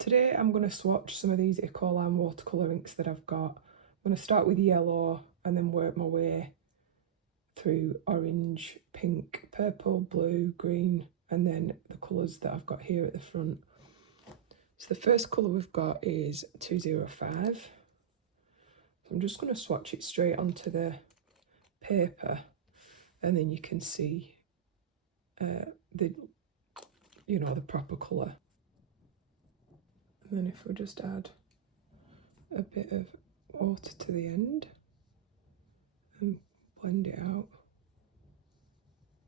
Today I'm going to swatch some of these Ecoline watercolour inks that I've got. I'm going to start with yellow and then work my way through orange, pink, purple, blue, green, and then the colours that I've got here at the front. So the first colour we've got is 205. So I'm just going to swatch it straight onto the paper, and then you can see the proper colour. And then if we just add a bit of water to the end and blend it out,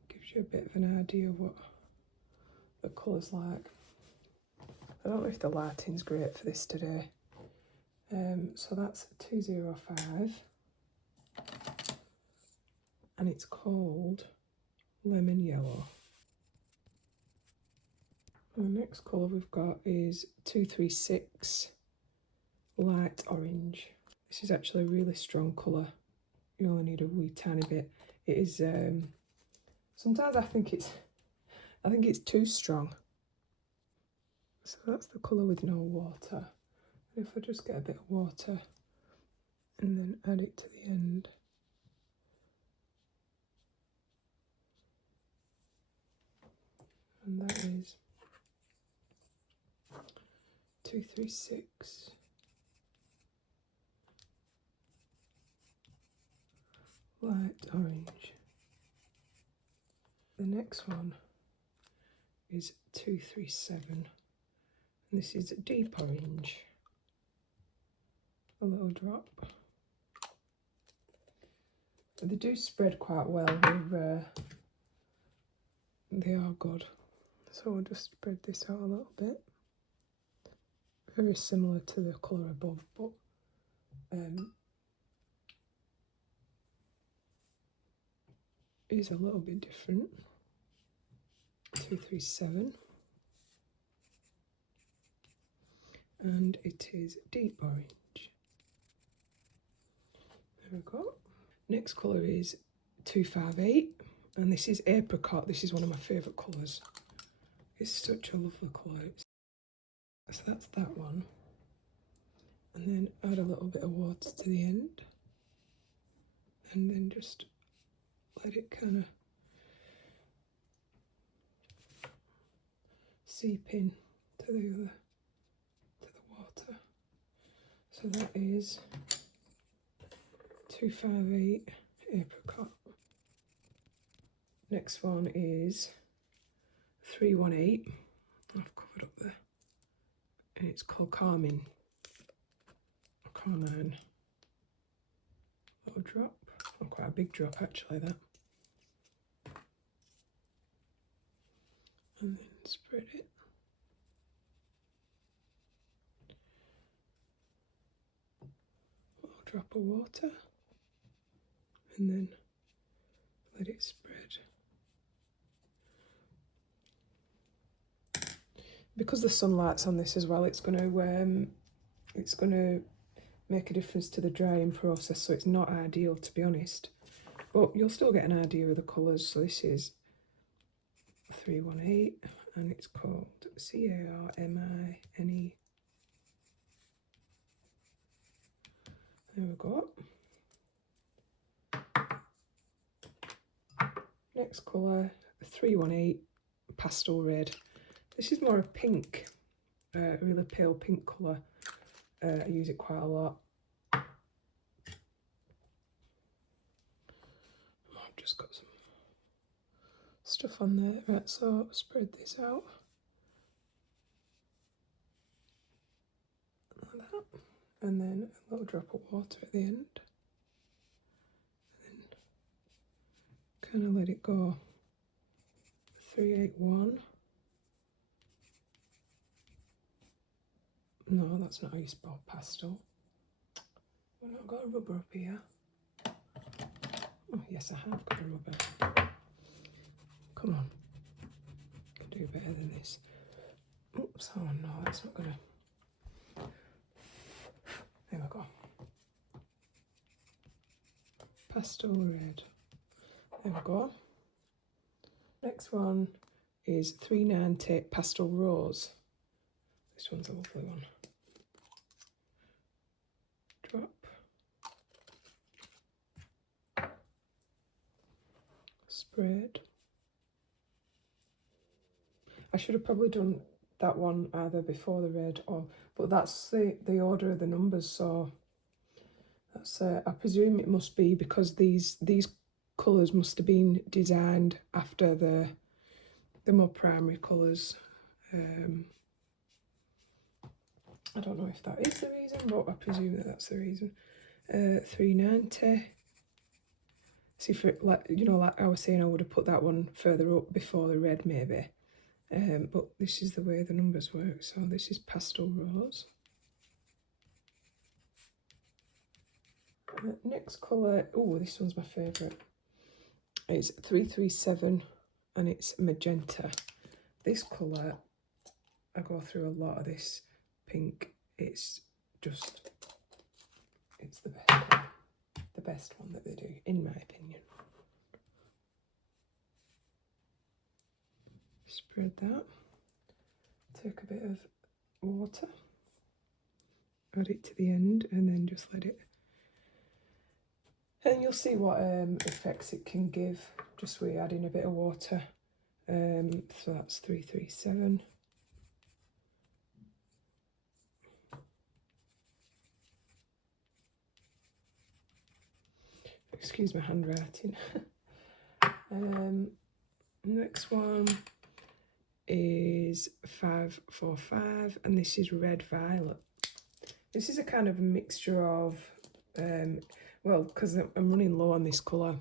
gives you a bit of an idea of what the colour's like. I don't know if the lighting's great for this today. So that's 205, and it's called Lemon Yellow. And the next colour we've got is 236, Light Orange. This is actually a really strong colour. You only need a wee tiny bit. It is, sometimes I think it's too strong. So that's the colour with no water. And if I just get a bit of water and then add it to the end. And that is 236. Light Orange. The next one is 237. And this is Deep Orange. A little drop. They do spread quite well. They are good. So we'll just spread this out a little bit. Very similar to the colour above, but is a little bit different. 237. And it is Deep Orange. There we go. Next colour is 258, and this is Apricot. This is one of my favourite colours. It's such a lovely colour. So that's that one. And then add a little bit of water to the end. And then just let it kind of seep in to the water. So that is 258 Apricot. Next one is 318. I've covered up there. And it's called Carmine. Little drop. Oh, quite a big drop actually, that. And then spread it. A little drop of water. And then let it spread. Because the sunlight's on this as well, it's going to make a difference to the drying process, so it's not ideal, to be honest. But you'll still get an idea of the colours. So this is 318, and it's called Carmine. There we go. Next colour, 318, Pastel Red. This is more a pink, really pale pink colour. I use it quite a lot. I've just got some stuff on there. Right, so spread this out. Like that. And then a little drop of water at the end. And then kind of let it go. 381. No, that's not how you spell pastel. I've not got a rubber up here. Oh, yes, I have got a rubber. Come on. I can do better than this. Oops, oh no, that's not gonna. There we go. Pastel Red. There we go. Next one is 390 Pastel Rose. This one's a lovely one. Drop. Sprayed. I should have probably done that one either before the red or, but that's the order of the numbers, so that's I presume it must be because these colours must have been designed after the more primary colours. I don't know if that is the reason, but I presume that that's the reason. 390. See, for like, you know, like I was saying, I would have put that one further up before the red maybe. But this is the way the numbers work. So this is pastel rose. Next colour, oh, this one's my favourite. It's 337 and it's magenta. This colour, I go through a lot of this pink. It's just, it's the best one. The best one that they do, in my opinion. Spread that. Take a bit of water. Add it to the end and then just let it. And you'll see what effects it can give just with adding a bit of water. So that's 337. Excuse my handwriting. Next one is 545 and this is red violet. This is a kind of a mixture of, well, because I'm running low on this colour,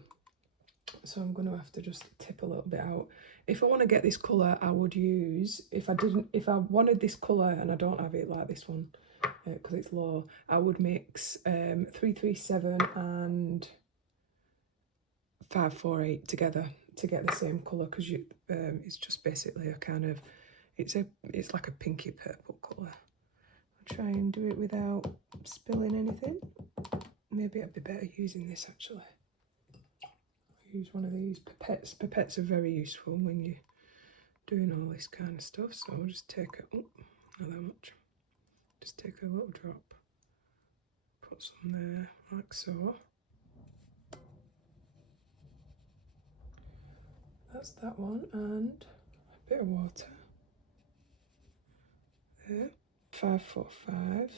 so I'm going to have to just tip a little bit out. If I want to get this colour, I would use, if I wanted this colour and I don't have it like this one, because it's low, I would mix 337 and 548 together to get the same colour, because it's just basically a kind of, it's like a pinky purple colour. I'll try and do it without spilling anything. Maybe I'd be better using this actually. I'll use one of these pipettes. Pipettes are very useful when you're doing all this kind of stuff. So I'll just take a, oh, not that much. Just take a little drop, put some there like so. That's that one, and a bit of water. There, 545,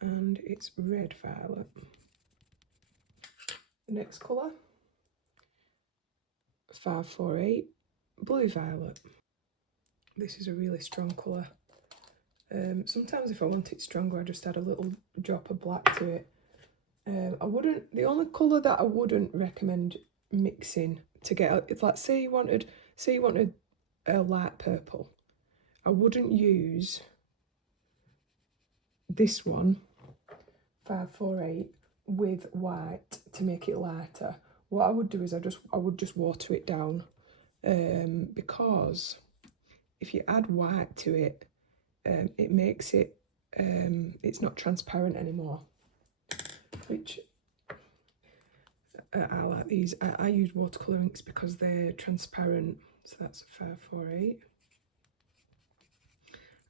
and it's red violet. The next colour, 548, blue violet. This is a really strong colour. Sometimes if I want it stronger, I just add a little drop of black to it. The only colour that I wouldn't recommend mixing to get, it's like say you wanted a light purple, I wouldn't use this one 548 with white to make it lighter. What I would do is I would just water it down, because if you add white to it, it makes it it's not transparent anymore, which I like these. I use watercolour inks because they're transparent. So that's a 548.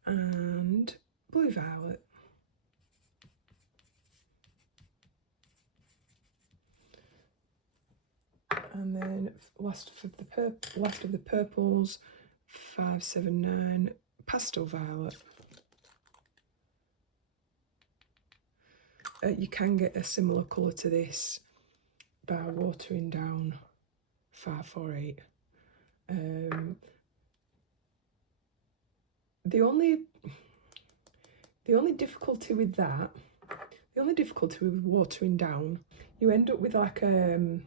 And blue violet. And then last of the purples, 579, pastel violet. You can get a similar colour to this by watering down 548. The only difficulty with that, the only difficulty with watering down, you end up with like the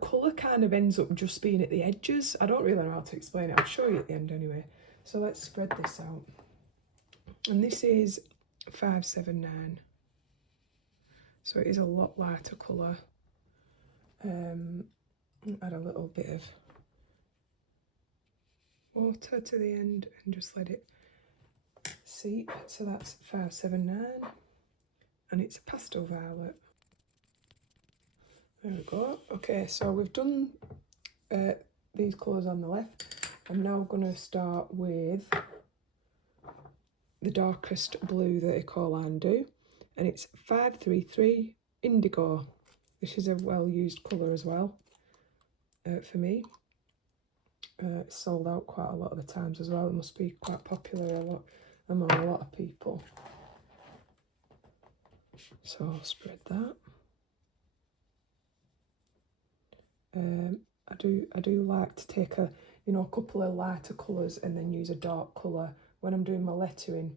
colour kind of ends up just being at the edges. I don't really know how to explain it. I'll show you at the end anyway. So let's spread this out. And this is 579. So it is a lot lighter colour. Add a little bit of water to the end and just let it seep. So that's 579 and it's a pastel violet. There we go. Okay, so we've done these colours on the left. I'm now going to start with the darkest blue that Ecoline do, and it's 533 Indigo. This is a well-used colour as well for me. It's sold out quite a lot of the times as well. It must be quite popular among a lot of people. So I'll spread that. I do like to take a couple of lighter colours and then use a dark colour when I'm doing my lettering,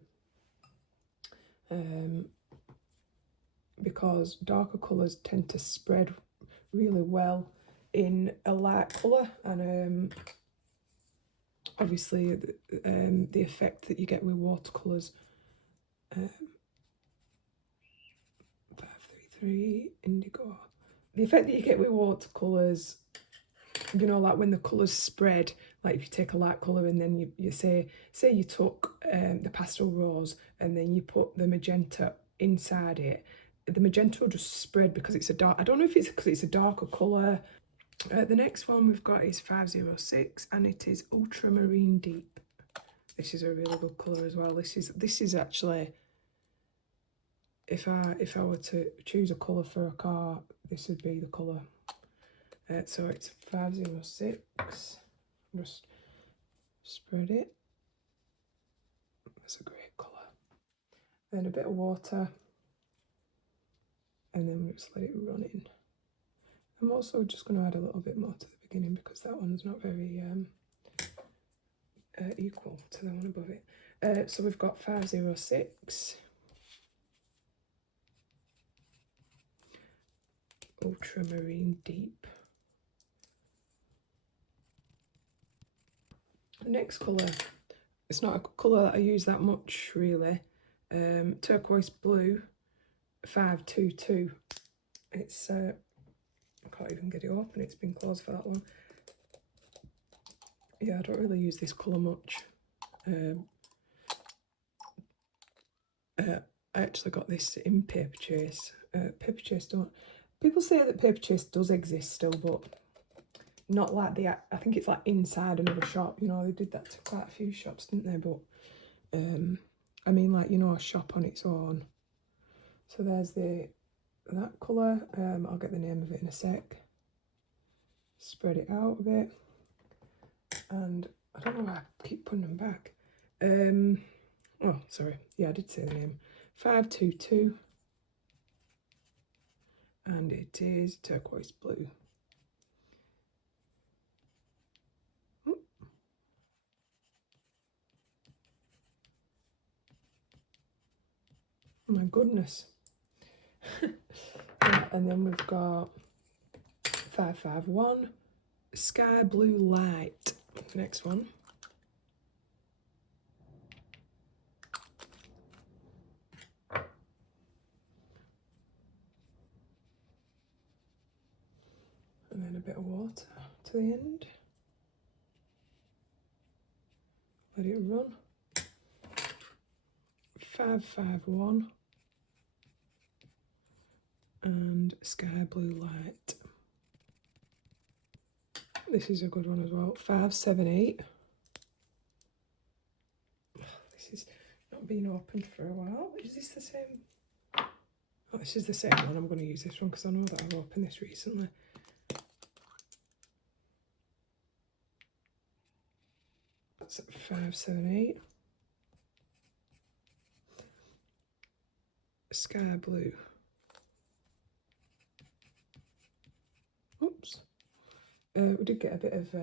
because darker colours tend to spread really well in a light colour, and obviously the effect that you get with watercolours. 533 Indigo. The effect that you get with watercolours, like when the colours spread, like if you take a light colour and then you say you took the pastel rose and then you put the magenta inside it, the magenta will just spread because it's a dark, I don't know if it's because it's a darker colour. The next one we've got is 506 and it is Ultramarine Deep. This is a really good colour as well. This is actually, if I were to choose a colour for a car, this would be the colour. So it's 506. Just spread it. That's a great colour. Then a bit of water, and then we'll just let it run in. I'm also just going to add a little bit more to the beginning because that one's not very equal to the one above it. So we've got 506. Ultramarine Deep. The next colour, it's not a colour that I use that much really. Turquoise Blue, 522. It's I can't even get it open, it's been closed for that long. Yeah, I don't really use this colour much. I actually got this in Paper Chase. Paper Chase don't... People say that Paper Chase does exist still, but not like I think it's like inside another shop. They did that to quite a few shops, didn't they? But I mean, like, a shop on its own. So there's that colour. I'll get the name of it in a sec. Spread it out a bit. And I don't know why I keep putting them back. Oh, sorry. Yeah, I did say the name. 522. And it is Turquoise Blue. Oh. Oh my goodness. And then we've got 551, Sky Blue Light. Next one. And then a bit of water to the end. Let it run. 551 and Sky Blue Light. This is a good one as well. 578. This is not been opened for a while. Is this the same? Oh, this is the same one. I'm going to use this one because I know that I've opened this recently. That's 578. Sky Blue. Oops. We did get a bit of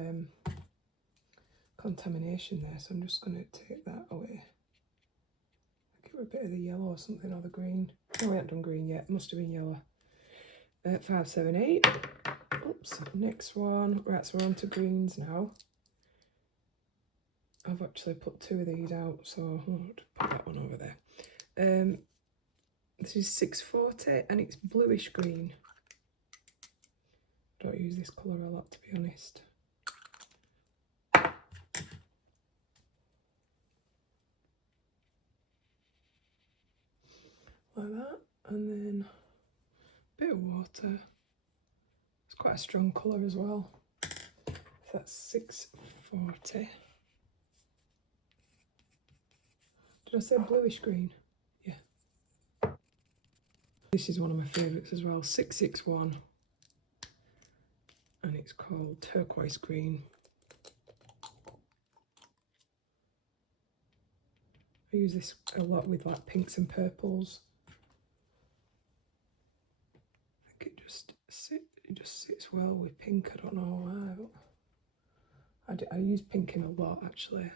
contamination there, so I'm just going to take that away. Give it a bit of the yellow or something, or the green. No, we haven't done green yet. Must have been yellow. 578. Oops. Next one. Right, so we're on to greens now. I've actually put two of these out, so I'll put that one over there. This is 640 and it's bluish green. I don't use this colour a lot, to be honest. Like that, and then a bit of water. It's quite a strong colour as well. So that's 640. Did I say bluish green? Yeah. This is one of my favourites as well, 661. And it's called Turquoise Green. I use this a lot with like pinks and purples. I think it just sits well with pink. I don't know why. I use pink in a lot actually,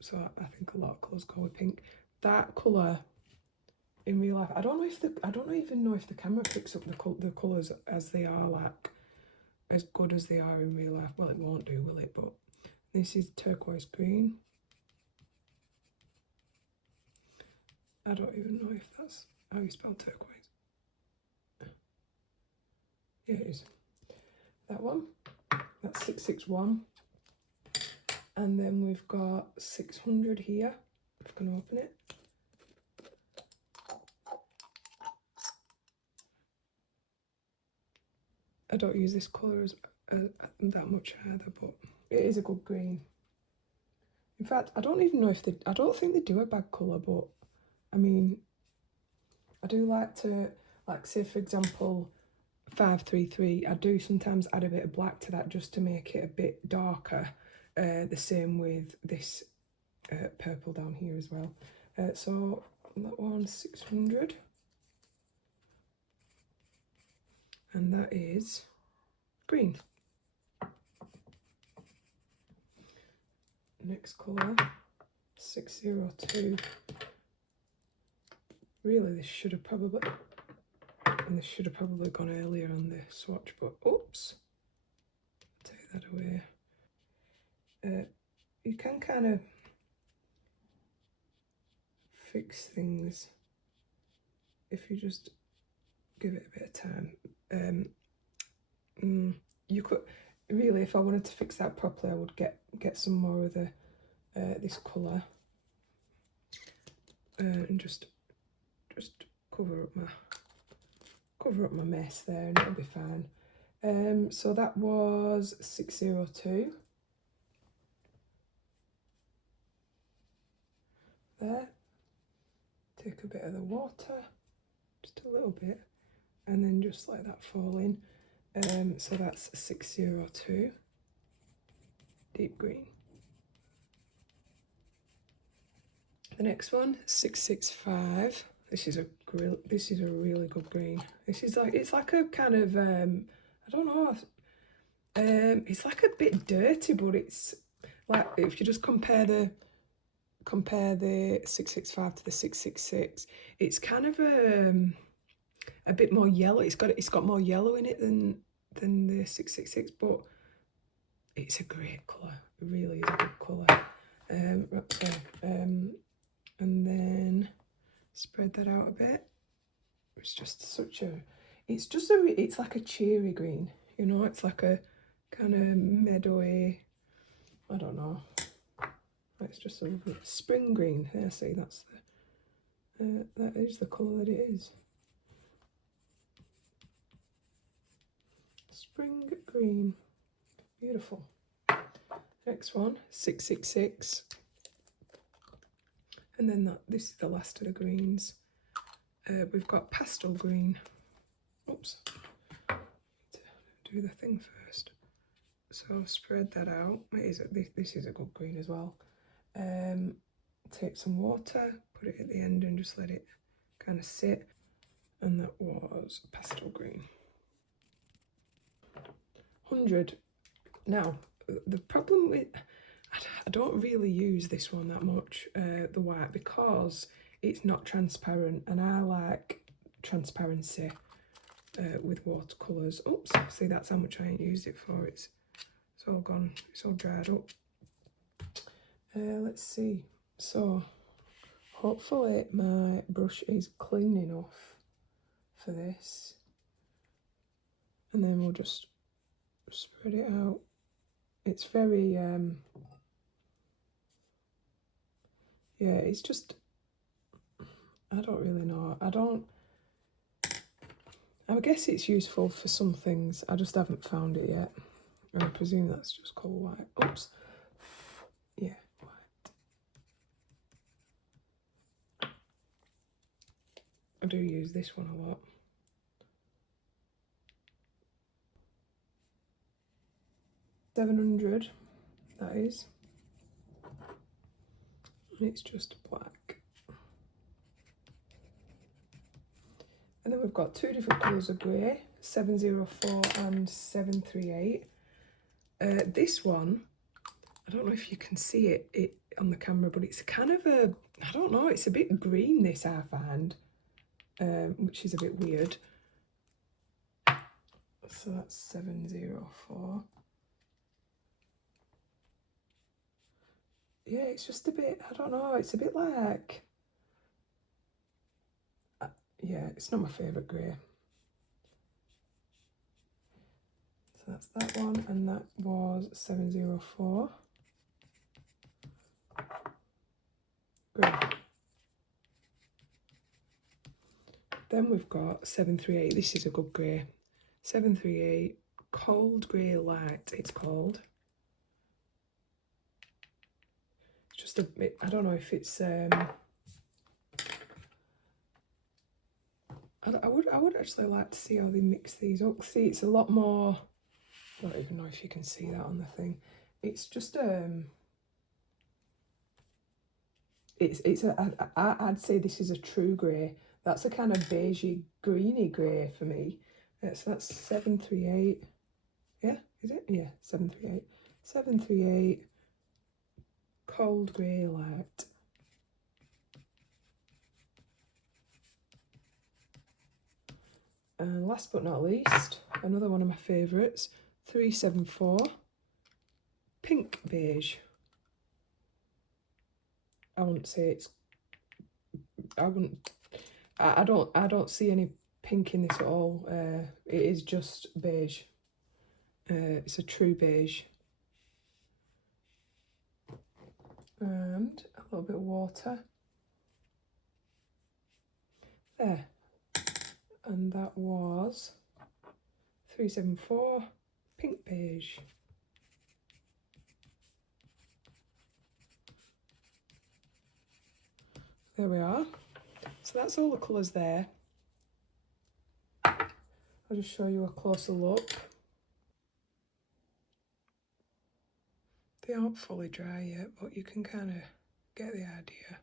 so I think a lot of colours go with pink. That colour in real life, I don't even know if the camera picks up the colours as they are, like as good as they are in real life. Well, it won't do, will it? But this is Turquoise Green. I don't even know if that's how you spell turquoise. Yeah, it is. That one, that's 661. And then we've got 600 here. I'm going to open it. I don't use this colour that much either, but it is a good green. In fact, I don't even know if I don't think they do a bad colour, but I mean, I do like to, like say for example, 533, I do sometimes add a bit of black to that just to make it a bit darker. The same with this purple down here as well. So that one's 600. And that is green. Next colour, 602. Really, this should have probably gone earlier on the swatch, but oops, take that away. You can kind of fix things if you just give it a bit of time. You could really, if I wanted to fix that properly, I would get some more of the this colour and just cover up my mess there, and it'll be fine. So that was 602. There. Take a bit of the water, just a little bit, and then just let that fall in. So that's 602. Deep green. The next one, 665. This is a really good green. This is like, it's like a kind of I don't know. It's like a bit dirty, but it's like if you just compare the 665 to the 666, it's kind of a bit more yellow. It's got more yellow in it than the 666, but it's a great colour. It really is a good colour. And then spread that out a bit. It's just such a, it's like a cheery green, you know. It's like a kind of meadowy, I don't know. It's just a spring green. There, see, that's that is the colour that it is. Spring green, beautiful. Next one, 666. And then this is the last of the greens. We've got pastel green. Oops, do the thing first. So spread that out. This is a good green as well. Take some water, put it at the end, and just let it kind of sit. And that was pastel green. 100. Now, the problem with, I don't really use this one that much, the white, because it's not transparent, and I like transparency with watercolours. Oops, see, that's how much I ain't used it for. It's all gone, it's all dried up. Let's see. So hopefully my brush is clean enough for this, and then we'll just spread it out. It's very yeah, it's just, I don't really know. I guess it's useful for some things. I just haven't found it yet. And I presume that's just called white. Oops. Yeah, white. do use this one a lot. £700, that is. And it's just black. And then we've got two different colours of grey, 704 and 738. This one, I don't know if you can see it on the camera, but it's kind of a, I don't know, it's a bit green, this, I find, which is a bit weird. So that's 704. Yeah, it's just a bit, I don't know, it's a bit like, yeah, it's not my favourite grey. So that's that one, and that was 704. Grey. Then we've got 738, this is a good grey. 738, cold grey light, it's called. It's just a bit, I don't know if it's, I would actually like to see how they mix these up. See, it's a lot more, I don't even know if you can see that on the thing. It's just, I'd say this is a true grey. That's a kind of beigey, greeny grey for me. So that's 738. Yeah, is it? Yeah, 738. 738, cold grey light. And last but not least, another one of my favourites, 374, pink beige. I wouldn't say it's, I don't see any pink in this at all. It is just beige. It's a true beige. And a little bit of water. There. And that was 374, pink beige. There we are. So that's all the colours there. I'll just show you a closer look. They aren't fully dry yet, but you can kind of get the idea.